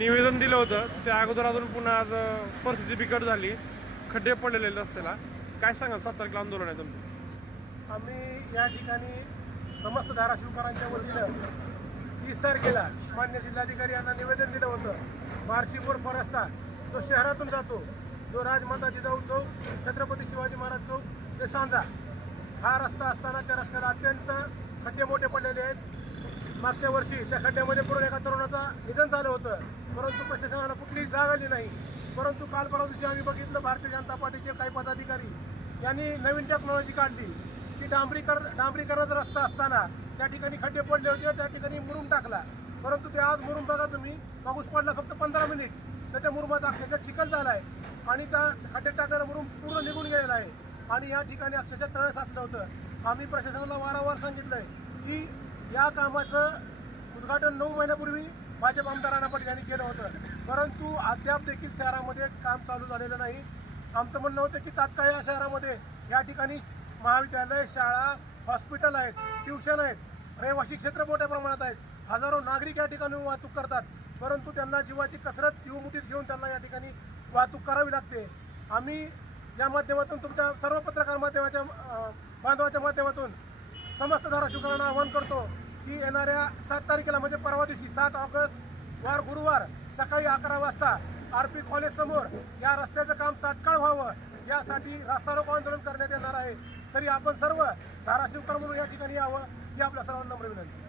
निवेदन दिलं होतं त्या अगोदर अजून पुन्हा आज परिस्थिती बिकट झाली, खड्डे पडलेले रस्त्याला. काय सांगाल 7 तारखेला आंदोलन आहे तुमचं? आम्ही या ठिकाणी समस्त धाराशिवकरांच्या वतीनं 30 तारखेला मान्य जिल्हाधिकारी यांना निवेदन दिलं होतं. बार्शीपूर रस्ता जो शहरातून जातो, जो राजमाता जिजाऊ चौक, छत्रपती शिवाजी महाराज चौक ते सांजा, हा रस्ता असताना त्या रस्त्याला अत्यंत खड्डे मोठे पडलेले आहेत. मागच्या वर्षी त्या खड्ड्यामध्ये पडून एका तरुणाचं निधन झालं होतं, परंतु प्रशासनाला कुठलीही जाग आली नाही. परंतु काल परवा दिवशी आम्ही बघितलं, भारतीय जनता पार्टीचे काही पदाधिकारी यांनी नवीन टेक्नॉलॉजी काढली की डांबरीकरणाचा रस्ता असताना त्या ठिकाणी खड्डे पडले होते, त्या ठिकाणी मुरुम टाकला. परंतु ते आज मुरुम बघा तुम्ही, पाऊस पडला फक्त 15 मिनिट तर त्या मुरुमाचा अक्षरशः चिखल झाला आहे आणि त्या खड्ड्यात टाकलेला मुरुम पूर्ण निघून गेलेला आहे आणि या ठिकाणी अक्षरशः तळ साचलं होतं. आम्ही प्रशासनाला वारंवार सांगितलंय की या कामाचं उद्घाटन 9 महिन्यापूर्वी भाजप आमदार राणा पाटील यांनी केलं होतं, परंतु अद्याप देखील शहरामध्ये काम चालू झालेलं नाही. आमचं म्हणणं होतं की तात्काळ या शहरामध्ये या ठिकाणी महाविद्यालय, शाळा, हॉस्पिटल आहेत, ट्युशन आहेत, रहिवासी क्षेत्र मोठ्या प्रमाणात आहेत, हजारो नागरिक या ठिकाणी वाहतूक करतात, परंतु त्यांना जीवाची कसरत जीवमुठीत घेऊन त्यांना या ठिकाणी वाहतूक करावी लागते. आम्ही या माध्यमातून तुमच्या सर्व पत्रकार माध्यमाच्या बांधवाच्या माध्यमातून समस्त धाराशिवकरांना आवाहन करतो की येणाऱ्या 7 तारखेला म्हणजे परवा दिवशी 7 ऑगस्ट वार गुरुवार सकाळी 11 वाजता RP कॉलेज समोर या रस्त्याचं काम तात्काळ व्हावं यासाठी रास्ता रोको आंदोलन करण्यात येणार आहे. तरी आपण सर्व धाराशिवकर म्हणून या ठिकाणी यावं ही आपल्या सर्वांना नम्र विनंती.